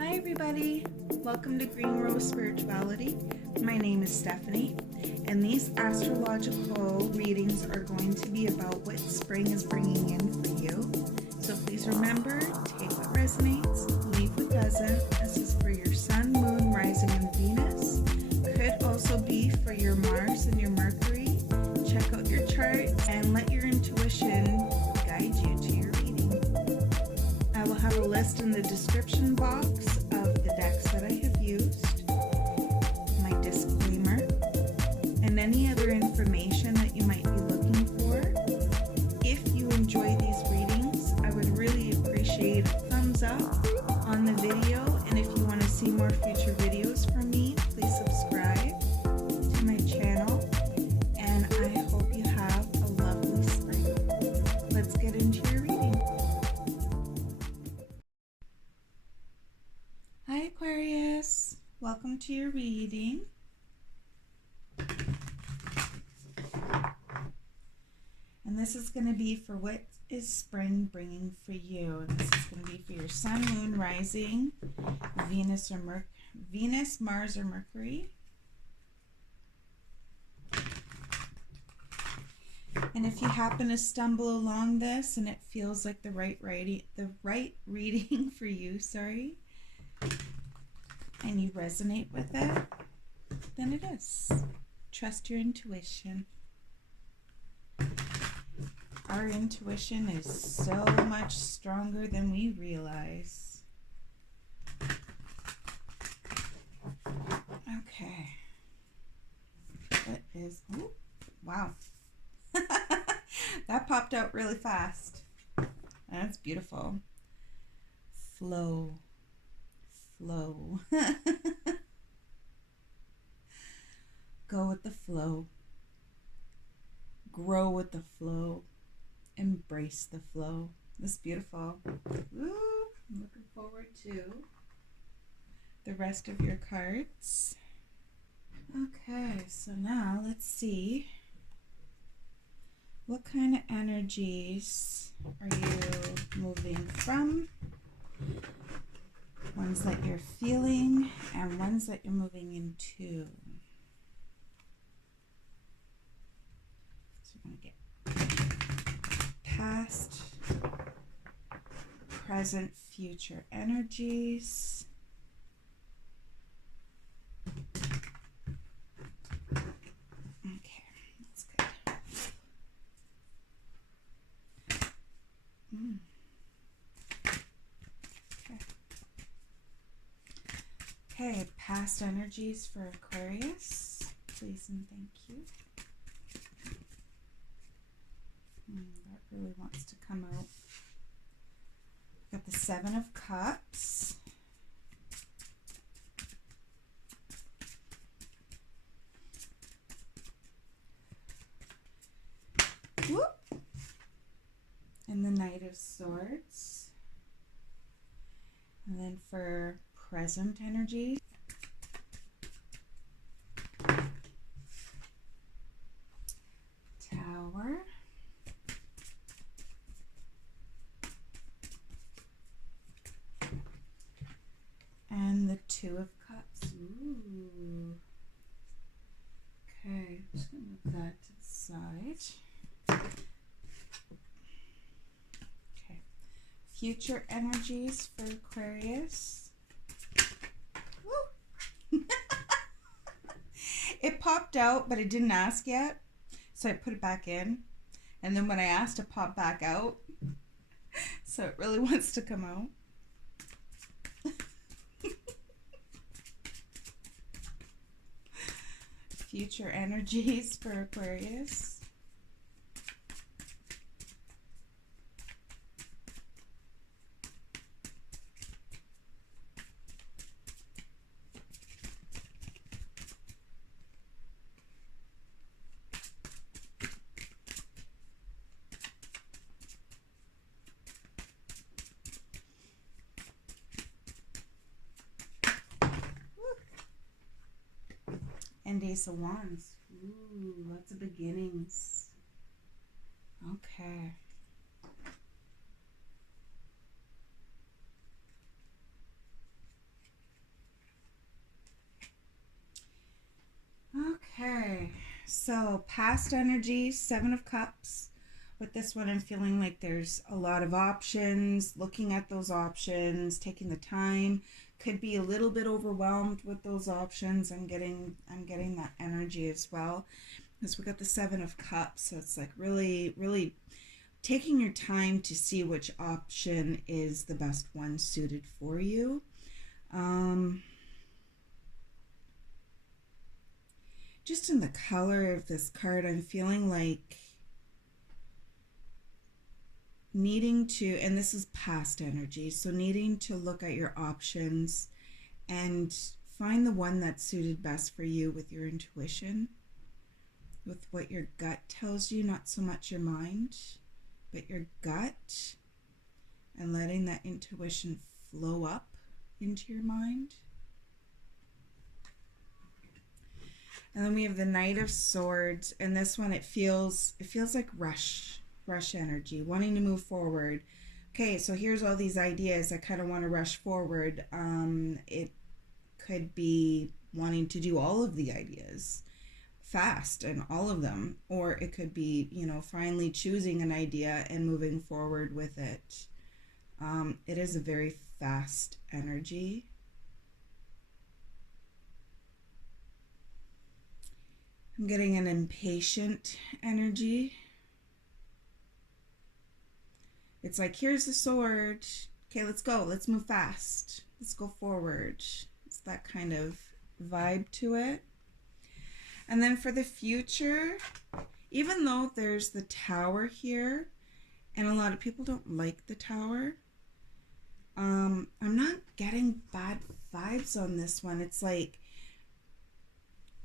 Hi everybody, welcome to Green Rose Spirituality. My name is Stephanie, and these astrological readings are going to be about what spring is bringing in for you. So please remember, take what resonates, leave what doesn't. This is for your Sun, Moon, Rising, and Venus. Could also be for your Mars and your Mercury. Check out your chart and let your intuition guide you to your reading. I will have a list in the description box of the decks that I have used, my disclaimer, and any other information that you might be looking for. If you enjoy these readings, I would really appreciate a thumbs up on the video, and if you want to see more future videos from me, please subscribe to my channel, and I hope you have a lovely spring. Let's get into your reading. Hi Aquarius, welcome to your reading. And this is going to be for what is spring bringing for you. And this is going to be for your Sun, Moon, Rising, Venus, Mars, or Mercury. And if you happen to stumble along this and it feels like the right reading for you, and you resonate with it, then it is. Trust your intuition. Our intuition is so much stronger than we realize. Okay. What is, oh, wow. That popped out really fast. That's beautiful. Flow. Flow. Go with the flow. Grow with the flow. Embrace the flow. That's beautiful. Ooh, I'm looking forward to the rest of your cards. Okay, so now let's see. What kind of energies are you moving from? Ones that you're feeling and ones that you're moving into. So we're going to get past, present, future energies. Okay, that's good. Okay, past energies for Aquarius, please and thank you. That really wants to come out. Got the Seven of Cups. Whoop. And the Knight of Swords. And then for present energies, Tower, and the Two of Cups. Ooh. Okay, I'm just going to move that to the side. Okay, future energies for Aquarius. It popped out, but it didn't ask yet, so I put it back in. And then when I asked, it popped back out. So it really wants to come out. Future energies for Aquarius. And Ace of Wands. Ooh, lots of beginnings. Okay. So past energy, Seven of Cups. With this one, I'm feeling like there's a lot of options, looking at those options, taking the time. Could be a little bit overwhelmed with those options. I'm getting that energy as well. Because we got the Seven of Cups, so it's like really, really taking your time to see which option is the best one suited for you. Just in the color of this card, I'm feeling like needing to, and this is past energy, so needing to look at your options and find the one that's suited best for you with your intuition, with what your gut tells you, not so much your mind, but your gut, and letting that intuition flow up into your mind. And then we have the Knight of Swords, and this one, it feels like rush energy, wanting to move forward. Okay, so here's all these ideas. I kind of want to rush forward. It could be wanting to do all of the ideas fast and all of them, or it could be, you know, finally choosing an idea and moving forward with it. It is a very fast energy. I'm getting an impatient energy. It's like, here's the sword. Okay, let's go. Let's move fast. Let's go forward. It's that kind of vibe to it. And then for the future, even though there's the Tower here, and a lot of people don't like the Tower, I'm not getting bad vibes on this one. It's like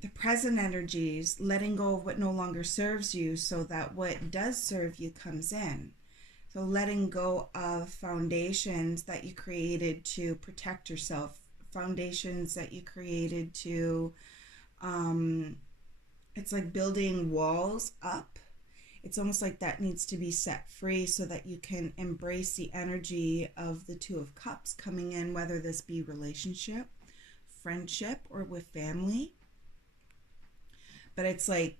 the present energies, letting go of what no longer serves you so that what does serve you comes in. So letting go of foundations that you created to protect yourself, foundations that you created to, it's like building walls up. It's almost like that needs to be set free so that you can embrace the energy of the Two of Cups coming in, whether this be relationship, friendship, or with family. But it's like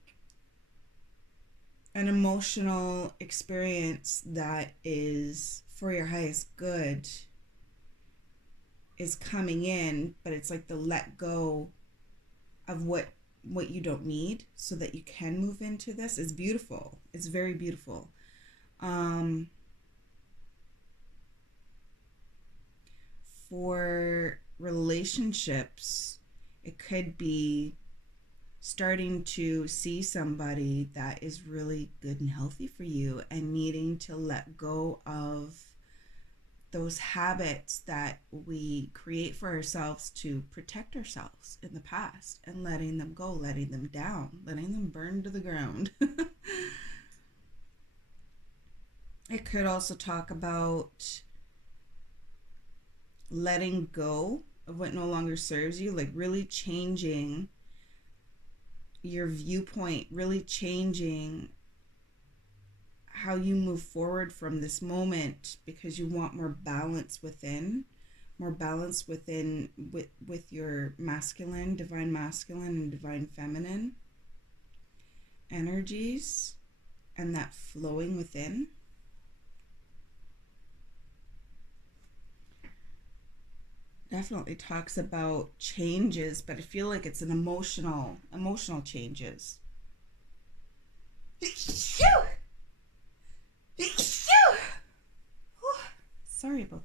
an emotional experience that is for your highest good is coming in, but it's like the let go of what you don't need so that you can move into this is beautiful. It's very beautiful. For relationships, it could be starting to see somebody that is really good and healthy for you and needing to let go of those habits that we create for ourselves to protect ourselves in the past, and letting them go, letting them down, letting them burn to the ground. It could also talk about letting go of what no longer serves you, like really changing your viewpoint, really changing how you move forward from this moment, because you want more balance within with your masculine, divine masculine, and divine feminine energies, and that flowing within. Definitely talks about changes, but I feel like it's an emotional changes. Sorry about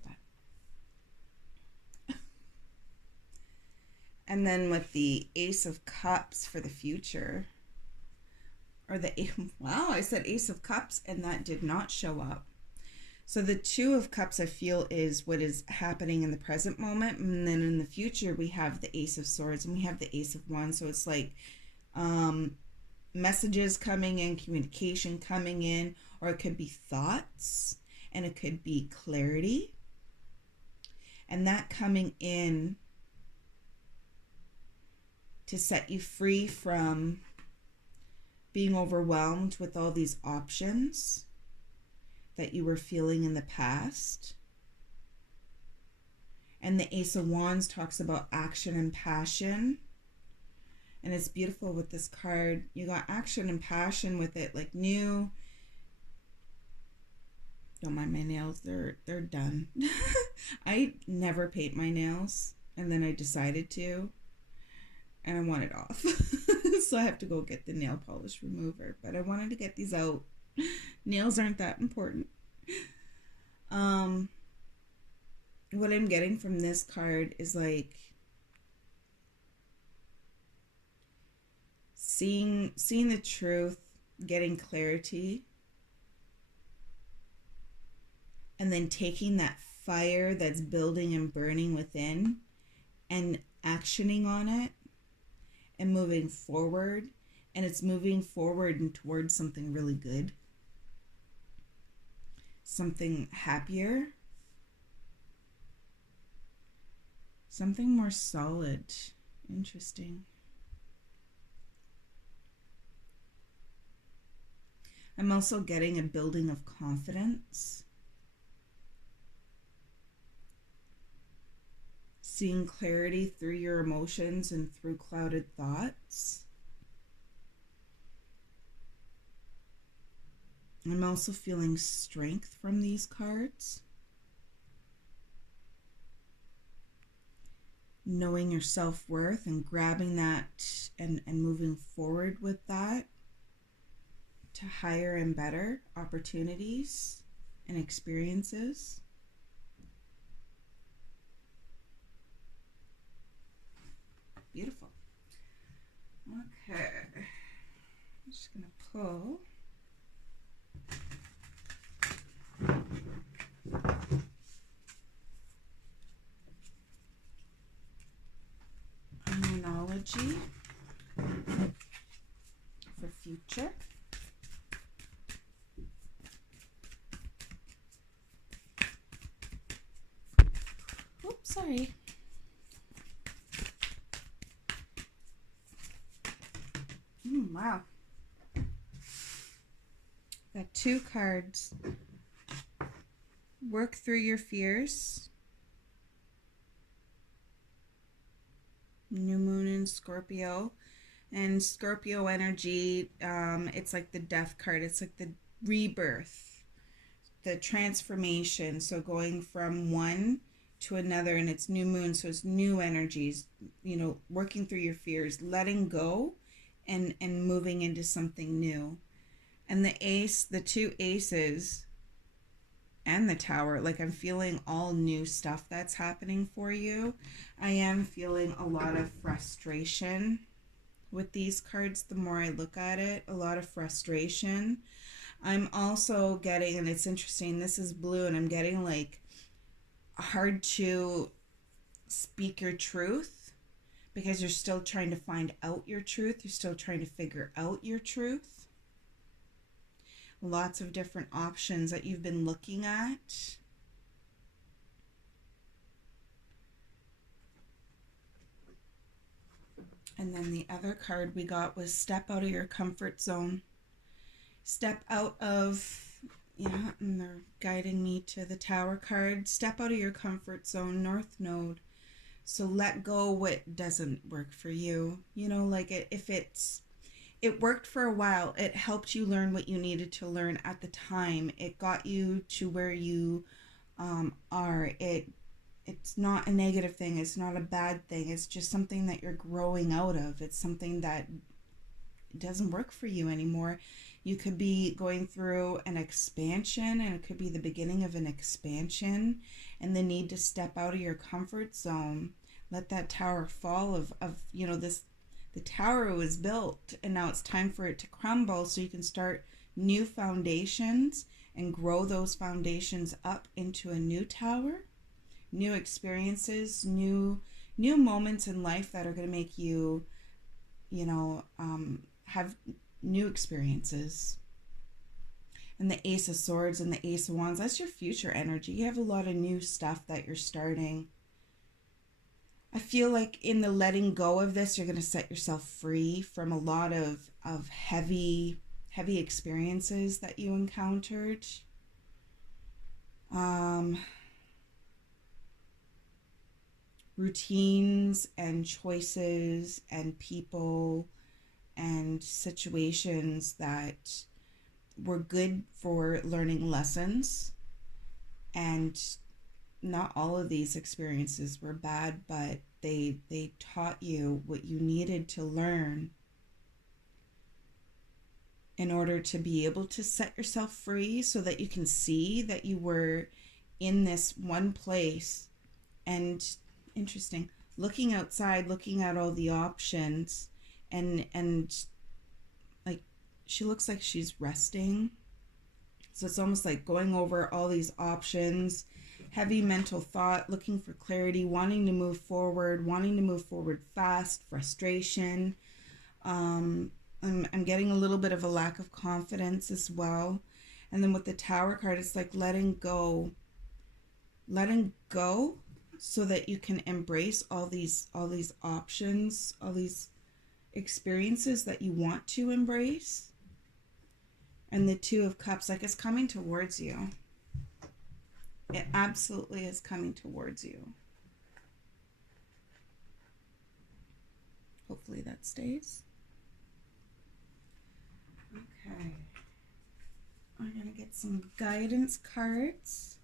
that. And then with the Ace of Cups for the future, or the, wow, I said Ace of Cups and that did not show up. So the Two of Cups, I feel, is what is happening in the present moment. And then in the future, we have the Ace of Swords and we have the Ace of Wands. So it's like messages coming in, communication coming in, or it could be thoughts, and it could be clarity. And that coming in to set you free from being overwhelmed with all these options that you were feeling in the past. And the Ace of Wands talks about action and passion, And it's beautiful with this card. You got action and passion with it, like new. Don't mind my nails, they're done. I never paint my nails, and then I decided to, and I want it off. So I have to go get the nail polish remover, but I wanted to get these out. Nails aren't that important. What I'm getting from this card is like seeing the truth, getting clarity, and then taking that fire that's building and burning within and actioning on it and moving forward. And it's moving forward and towards something really good, something happier, something more solid. Interesting. I'm also getting a building of confidence, seeing clarity through your emotions and through clouded thoughts. I'm also feeling strength from these cards. Knowing your self-worth and grabbing that and moving forward with that to higher and better opportunities and experiences. Beautiful. Okay. I'm just going to pull. Numerology for future. Oops, sorry. Wow. Got 2 cards. Work through your fears. New moon in Scorpio. And Scorpio energy, it's like the death card. It's like the rebirth, the transformation. So going from one to another, and it's new moon, so it's new energies, you know, working through your fears, letting go and moving into something new. And the ace, the 2 aces and the tower, like I'm feeling all new stuff that's happening for you. I am feeling a lot of frustration with these cards. The more I look at it, a lot of frustration. I'm also getting, and it's interesting, this is blue, and I'm getting like hard to speak your truth because you're still trying to find out your truth. You're still trying to figure out your truth. Lots of different options that you've been looking at. And then the other card we got was step out of your comfort zone. Step out of, yeah, and they're guiding me to the tower card. Step out of your comfort zone, North Node. So let go what doesn't work for you. You know, like if it worked for a while. It helped you learn what you needed to learn at the time. It got you to where you are. It's not a negative thing. It's not a bad thing. It's just something that you're growing out of. It's something that doesn't work for you anymore. You could be going through an expansion, and it could be the beginning of an expansion, and the need to step out of your comfort zone. Let that tower fall of you know, this. The tower was built, and now it's time for it to crumble so you can start new foundations and grow those foundations up into a new tower, new experiences, new moments in life that are going to make you, you know, have new experiences. And the Ace of Swords and the Ace of Wands, that's your future energy. You have a lot of new stuff that you're starting. I feel like in the letting go of this, you're going to set yourself free from a lot of heavy experiences that you encountered. routines and choices and people and situations that were good for learning lessons. And not all of these experiences were bad, but they taught you what you needed to learn in order to be able to set yourself free, so that you can see that you were in this one place. And interesting, looking outside, looking at all the options, and like, she looks like she's resting. So it's almost like going over all these options, heavy mental thought, looking for clarity, wanting to move forward fast, frustration. I'm getting a little bit of a lack of confidence as well. And then with the Tower card, it's like letting go so that you can embrace all these options, all these experiences that you want to embrace. And the Two of Cups, like, it's coming towards you. It absolutely is coming towards you. Hopefully that stays. Okay. I'm going to get some guidance cards.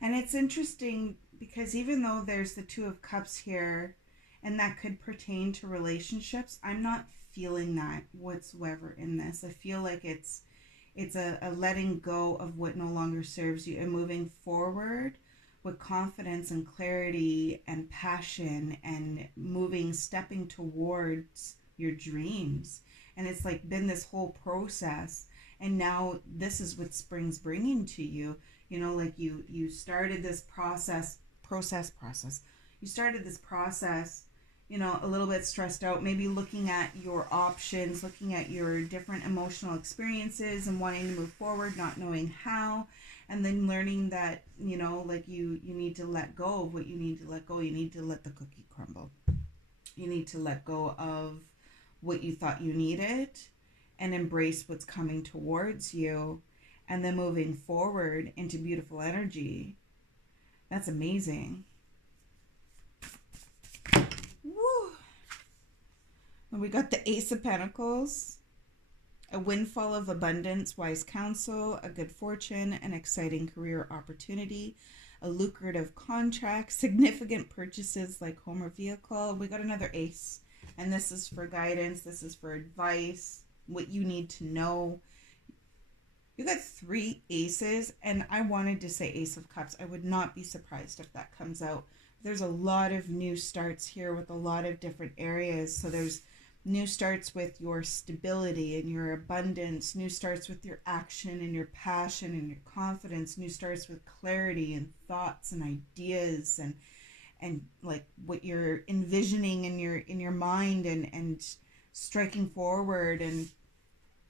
And it's interesting because even though there's the Two of Cups here, and that could pertain to relationships, I'm not feeling that whatsoever in this. I feel like it's a letting go of what no longer serves you and moving forward with confidence and clarity and passion, and stepping towards your dreams. And it's like been this whole process, and now this is what spring's bringing to you. You know, like you started this process. You started this process, you know, a little bit stressed out, maybe looking at your options, looking at your different emotional experiences and wanting to move forward, not knowing how, and then learning that, you know, like you need to let go of what you need to let go. You need to let the cookie crumble. You need to let go of what you thought you needed and embrace what's coming towards you, and then moving forward into beautiful energy. That's amazing. Woo! And we got the Ace of Pentacles, a windfall of abundance, wise counsel, a good fortune, an exciting career opportunity, a lucrative contract, significant purchases like home or vehicle. We got another ace, and this is for guidance, this is for advice, what you need to know. You got 3 aces, and I wanted to say Ace of Cups. I would not be surprised if that comes out. There's a lot of new starts here with a lot of different areas. So there's new starts with your stability and your abundance, new starts with your action and your passion and your confidence, new starts with clarity and thoughts and ideas, and like what you're envisioning in your mind, and striking forward, and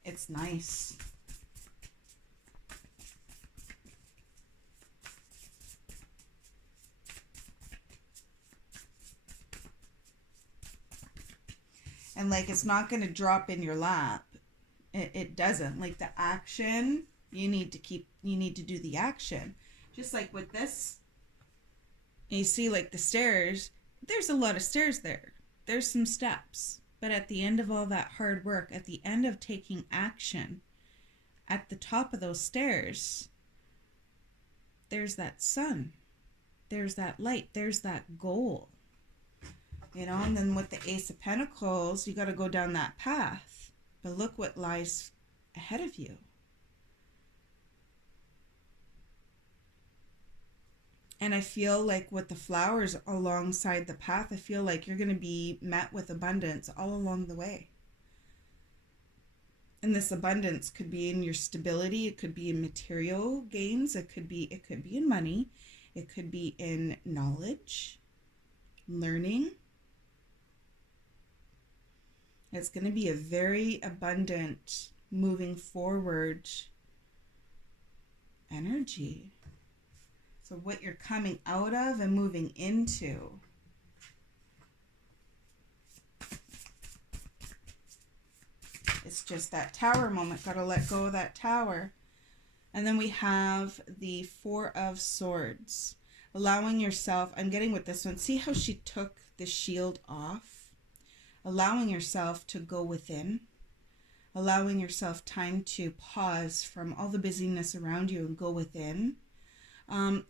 it's nice. And like, it's not going to drop in your lap. It doesn't. Like, the action, you need to do the action. Just like with this, you see like the stairs, there's a lot of stairs there. There's some steps. But at the end of all that hard work, at the end of taking action, at the top of those stairs, there's that sun. There's that light. There's that goal. You know, and then with the Ace of Pentacles, you got to go down that path. But look what lies ahead of you. And I feel like with the flowers alongside the path, I feel like you're going to be met with abundance all along the way. And this abundance could be in your stability. It could be in material gains. It could be in money. It could be in knowledge, learning. It's going to be a very abundant, moving forward energy. So what you're coming out of and moving into. It's just that Tower moment. Got to let go of that Tower. And then we have the Four of Swords. Allowing yourself, I'm getting with this one. See how she took the shield off? Allowing yourself to go within. Allowing yourself time to pause from all the busyness around you and go within.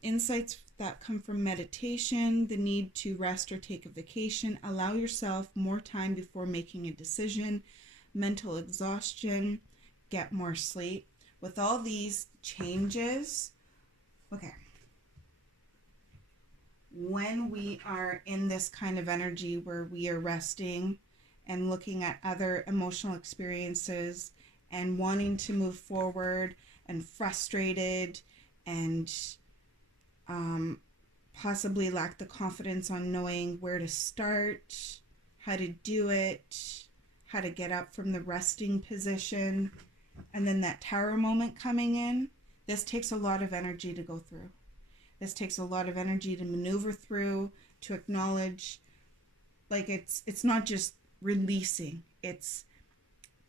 Insights that come from meditation, the need to rest or take a vacation. Allow yourself more time before making a decision. Mental exhaustion. Get more sleep. With all these changes, okay. When we are in this kind of energy where we are resting and looking at other emotional experiences and wanting to move forward and frustrated and possibly lack the confidence on knowing where to start, how to do it, how to get up from the resting position, and then that Tower moment coming in, this takes a lot of energy to go through. This takes a lot of energy to maneuver through, to acknowledge. Like it's not just releasing, it's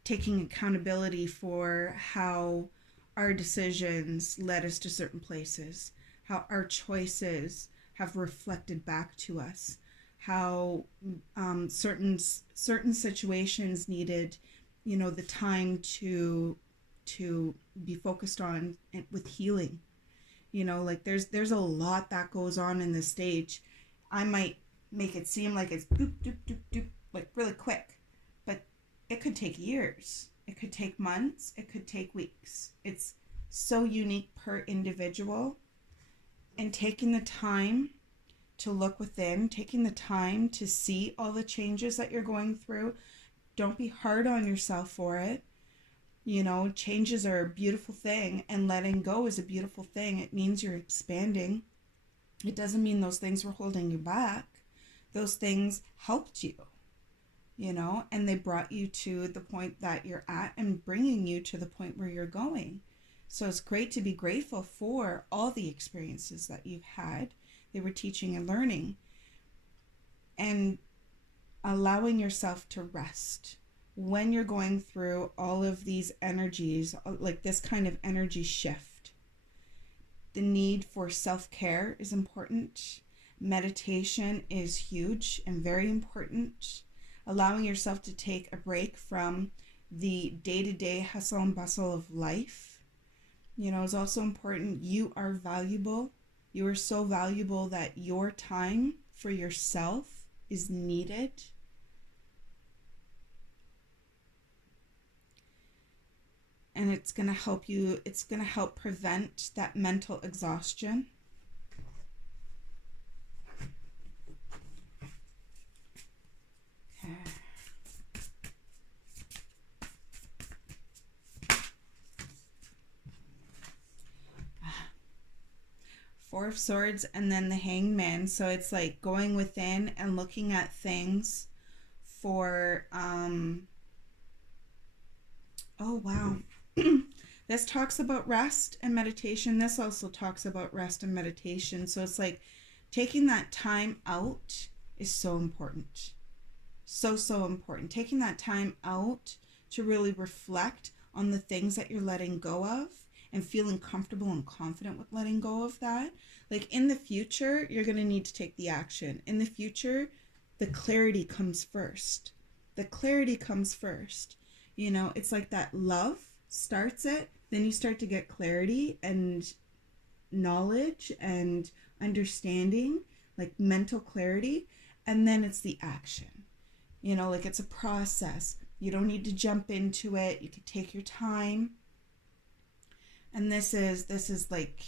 taking accountability for how our decisions led us to certain places, how our choices have reflected back to us, how certain situations needed, the time to be focused on with healing. Like there's a lot that goes on in this stage. I might make it seem like it's doop, doop, doop, doop, like really quick, but it could take years. It could take months. It could take weeks. It's so unique per individual. And taking the time to look within, taking the time to see all the changes that you're going through. Don't be hard on yourself for it. Changes are a beautiful thing, and letting go is a beautiful thing. It means you're expanding. It doesn't mean those things were holding you back. Those things helped you, and they brought you to the point that you're at and bringing you to the point where you're going. So it's great to be grateful for all the experiences that you've had. They were teaching and learning. And allowing yourself to rest. When you're going through all of these energies, like this kind of energy shift, the need for self-care is important. Meditation is huge and very important. Allowing yourself to take a break from the day-to-day hustle and bustle of life, is also important. You are valuable. You are so valuable that your time for yourself is needed. And it's going to help you, it's going to help prevent that mental exhaustion. Okay. Four of Swords and then the Hanged Man. So it's like going within and looking at things for, oh wow. This talks about rest and meditation. This also talks about rest and meditation. So it's like taking that time out is so important. So important. Taking that time out to really reflect on the things that you're letting go of and feeling comfortable and confident with letting go of that. Like in the future, you're going to need to take the action. In the future, the clarity comes first. The clarity comes first. It's like that love starts it, then you start to get clarity and knowledge and understanding, like mental clarity, and then it's the action. Like it's a process. You don't need to jump into it. You can take your time. And this is like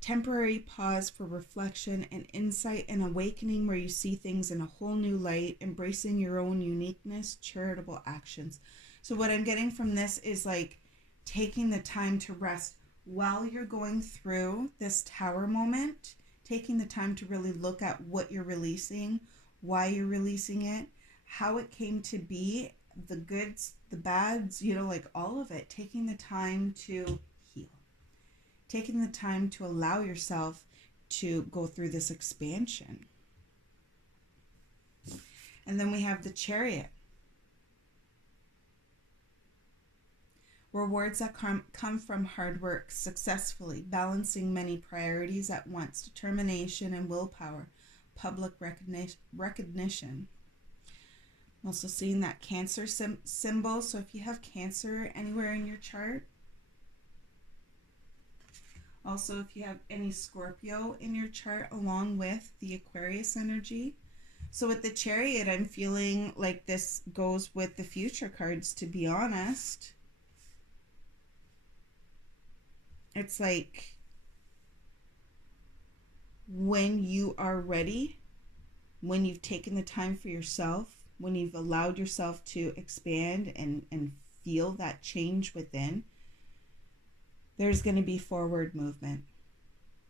temporary pause for reflection and insight and awakening, where you see things in a whole new light, embracing your own uniqueness, charitable actions. So what I'm getting from this is like taking the time to rest while you're going through this Tower moment, taking the time to really look at what you're releasing, why you're releasing it, how it came to be, the goods, the bads, you know, like all of it, taking the time to heal, taking the time to allow yourself to go through this expansion. And then we have the Chariot. Rewards that come from hard work, successfully balancing many priorities at once, determination and willpower, public recognition. I'm also seeing that Cancer symbol. So if you have Cancer anywhere in your chart, also if you have any Scorpio in your chart along with the Aquarius energy. So with the Chariot, I'm feeling like this goes with the future cards, to be honest. It's like when you are ready, when you've taken the time for yourself, when you've allowed yourself to expand and feel that change within, there's going to be forward movement.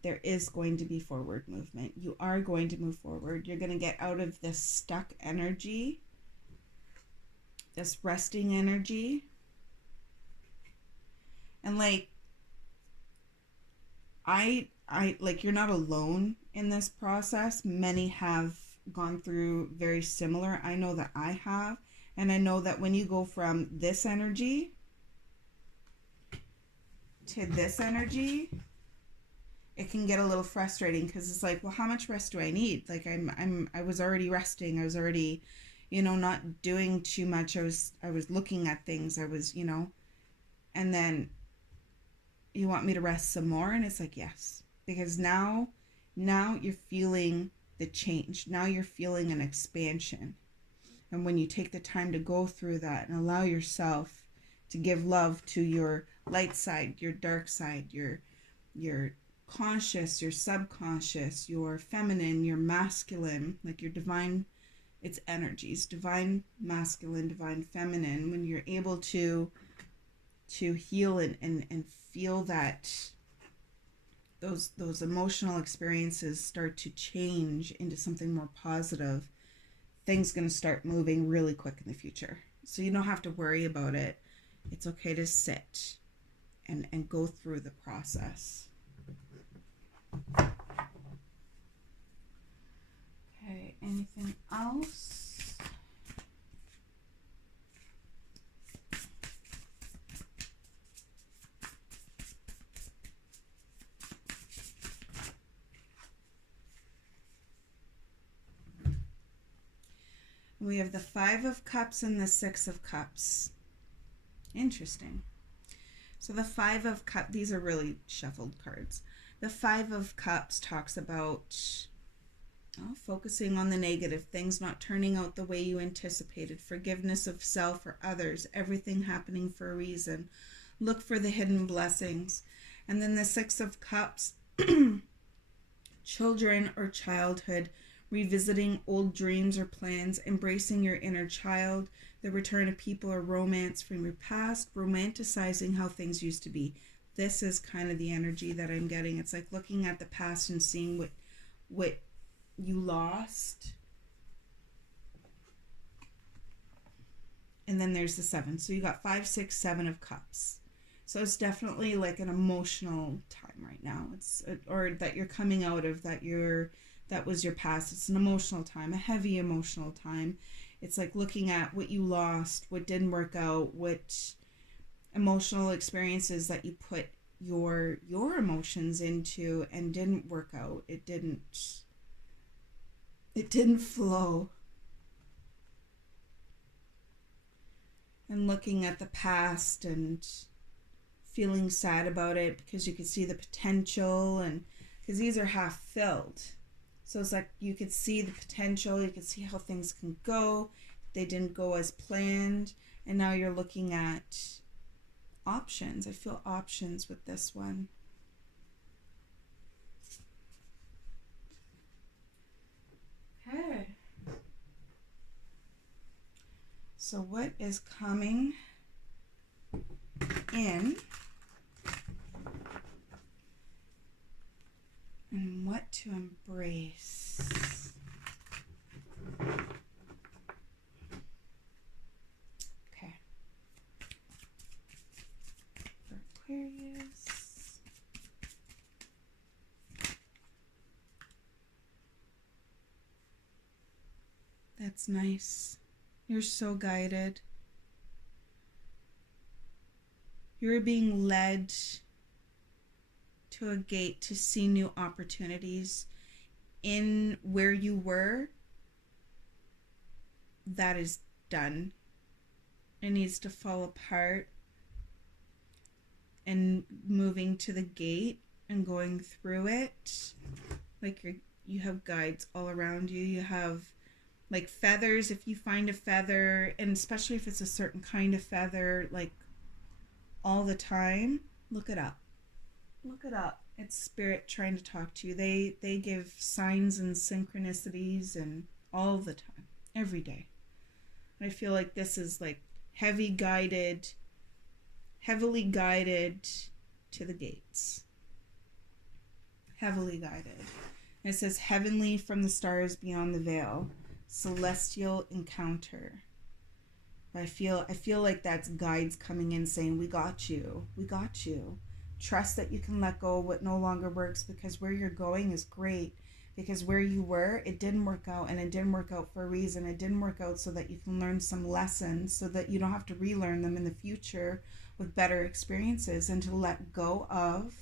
There is going to be forward movement. You are going to move forward. You're going to get out of this stuck energy, this resting energy. And like, I like, you're not alone in this process. Many have gone through very similar. I know that I have. And I know that when you go from this energy to this energy, it can get a little frustrating, because it's like, well, how much rest do I need? Like I was already resting. I was already, you know, not doing too much. I was looking at things. I was, you know, and then you want me to rest some more? And it's like, yes, because now you're feeling the change. Now you're feeling an expansion. And when you take the time to go through that and allow yourself to give love to your light side, your dark side, your conscious, your subconscious, your feminine, your masculine, like your divine, it's energies, divine masculine, divine feminine, when you're able to heal and feel that those emotional experiences start to change into something more positive, things going to start moving really quick in the future. So you don't have to worry about it. It's okay to sit and go through the process. Okay, anything else? We have the Five of Cups and the Six of Cups. Interesting. So the Five of Cups, these are really shuffled cards. The Five of Cups talks about focusing on the negative things, not turning out the way you anticipated, forgiveness of self or others, everything happening for a reason. Look for the hidden blessings. And then the Six of Cups, children or childhood, revisiting old dreams or plans, embracing your inner child, the return of people or romance from your past, romanticizing how things used to be. This is kind of the energy that I'm getting. It's like looking at the past and seeing what you lost. And then there's the Seven. So you got 5, 6, 7 of Cups. So it's definitely like an emotional time right now. It's or that you're coming out of, that was your past. It's an emotional time, a heavy emotional time. It's like looking at what you lost, what didn't work out, what emotional experiences that you put your emotions into and didn't work out. It didn't flow. And looking at the past and feeling sad about it because you could see the potential, and because these are half filled. So it's like you could see the potential, you could see how things can go. They didn't go as planned, and now you're looking at options. I feel options with this one. Okay. So what is coming in and what to embrace? That's nice. You're so guided. You're being led to a gate to see new opportunities in where you were. That is done. It needs to fall apart, and moving to the gate and going through it, like you have guides all around you. You have like feathers, if you find a feather, and especially if it's a certain kind of feather, like all the time, look it up. Look it up. It's spirit trying to talk to you. They give signs and synchronicities and all the time, every day. And I feel like this is like heavily guided to the gates. Heavily guided. And it says, heavenly from the stars beyond the veil, celestial encounter. I feel like that's guides coming in saying, we got you. We got you. Trust that you can let go of what no longer works, because where you're going is great. Because where you were, it didn't work out, and it didn't work out for a reason. It didn't work out so that you can learn some lessons, so that you don't have to relearn them in the future with better experiences, and to let go of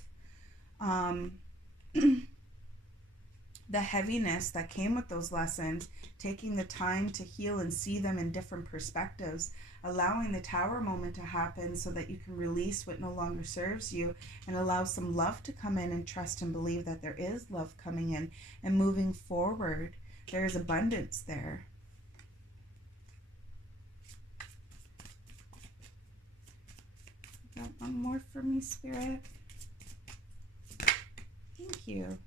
the heaviness that came with those lessons, taking the time to heal and see them in different perspectives, allowing the tower moment to happen so that you can release what no longer serves you, and allow some love to come in, and trust and believe that there is love coming in, and moving forward. There is abundance there. Got one more for me, Spirit. Thank you.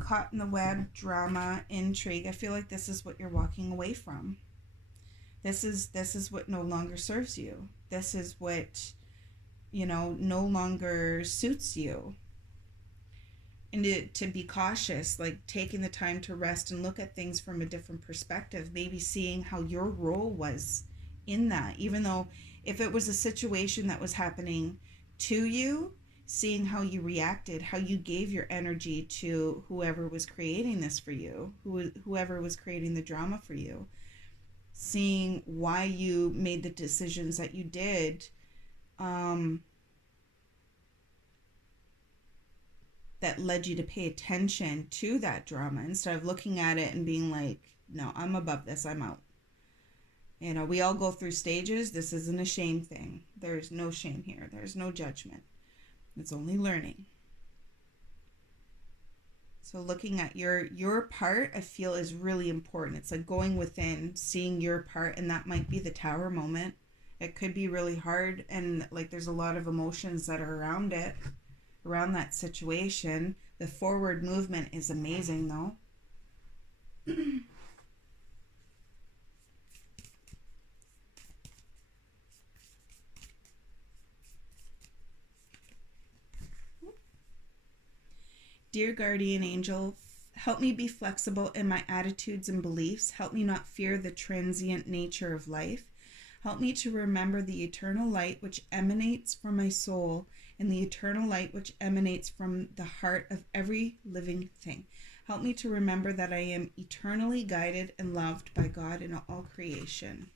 Caught in the web, drama, intrigue. I feel like this is what you're walking away from. This is what no longer serves you. This is what, no longer suits you. And to be cautious, like taking the time to rest and look at things from a different perspective, maybe seeing how your role was in that, even though if it was a situation that was happening to you, seeing how you reacted, how you gave your energy to whoever was creating this for you, whoever was creating the drama for you, seeing why you made the decisions that you did, that led you to pay attention to that drama, instead of looking at it and being like, no, I'm above this, I'm out. We all go through stages. This isn't a shame thing. There's no shame here. There's no judgment. It's only learning. So looking at your part, I feel, is really important. It's like going within, seeing your part, and that might be the tower moment. It could be really hard, and like there's a lot of emotions that are around it, around that situation. The forward movement is amazing, though. Dear guardian angel, help me be flexible in my attitudes and beliefs. Help me not fear the transient nature of life. Help me to remember the eternal light which emanates from my soul, and the eternal light which emanates from the heart of every living thing. Help me to remember that I am eternally guided and loved by God in all creation.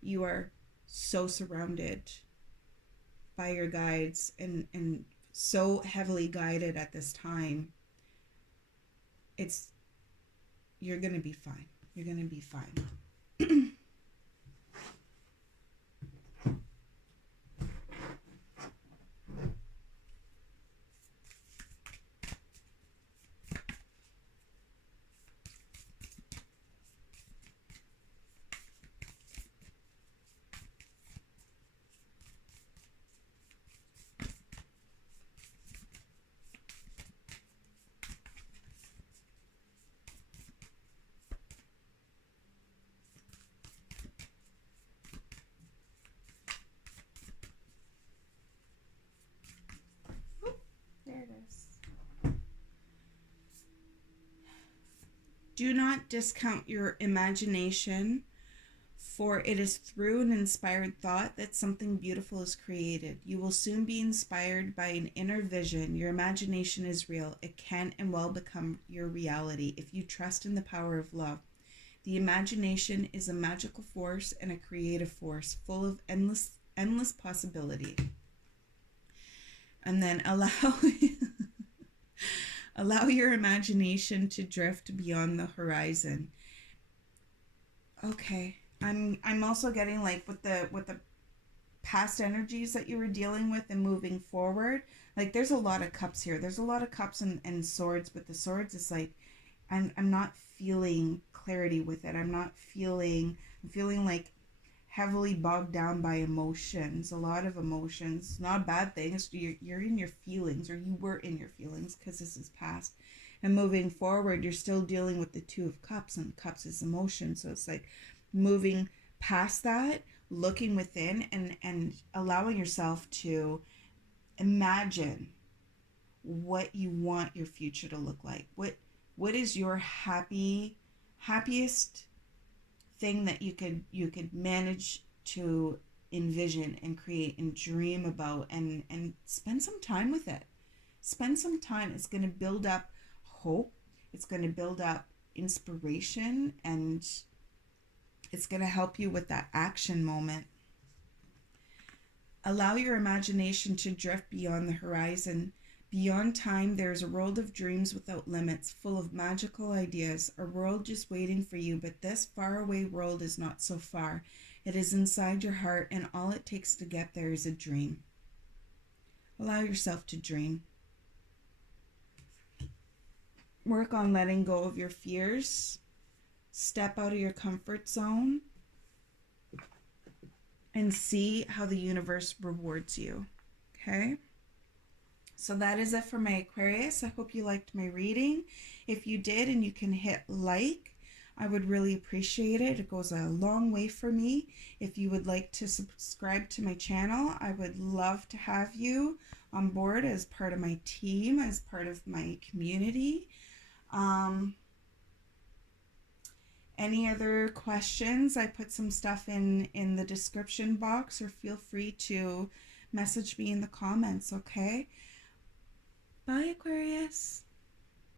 You are so surrounded by your guides, and so heavily guided at this time. You're going to be fine. You're going to be fine. Do not discount your imagination, for it is through an inspired thought that something beautiful is created. You will soon be inspired by an inner vision. Your imagination is real. It can and will become your reality if you trust in the power of love. The imagination is a magical force and a creative force full of endless possibility. And then allow your imagination to drift beyond the horizon. Okay. I'm also getting like with the past energies that you were dealing with and moving forward. Like there's a lot of cups here. There's a lot of cups and swords, but the swords is like I'm not feeling clarity with it. I'm feeling like heavily bogged down by emotions, a lot of emotions. Not bad things. You're in your feelings, or you were in your feelings, because this is past. And moving forward, you're still dealing with the Two of Cups, and Cups is emotion. So it's like moving past that, looking within, and allowing yourself to imagine what you want your future to look like. What is your happiest thing that you could manage to envision and create and dream about, and spend some time with it. Spend some time. It's going to build up hope. It's going to build up inspiration, and it's going to help you with that action moment. Allow your imagination to drift beyond the horizon. Beyond time, there is a world of dreams without limits, full of magical ideas, a world just waiting for you. But this faraway world is not so far. It is inside your heart, and all it takes to get there is a dream. Allow yourself to dream. Work on letting go of your fears. Step out of your comfort zone and see how the universe rewards you. Okay? So that is it for my Aquarius. I hope you liked my reading. If you did, and you can hit like, I would really appreciate it. It goes a long way for me. If you would like to subscribe to my channel, I would love to have you on board as part of my team, as part of my community. Any other questions? I put some stuff in the description box, or feel free to message me in the comments, okay? Bye, Aquarius.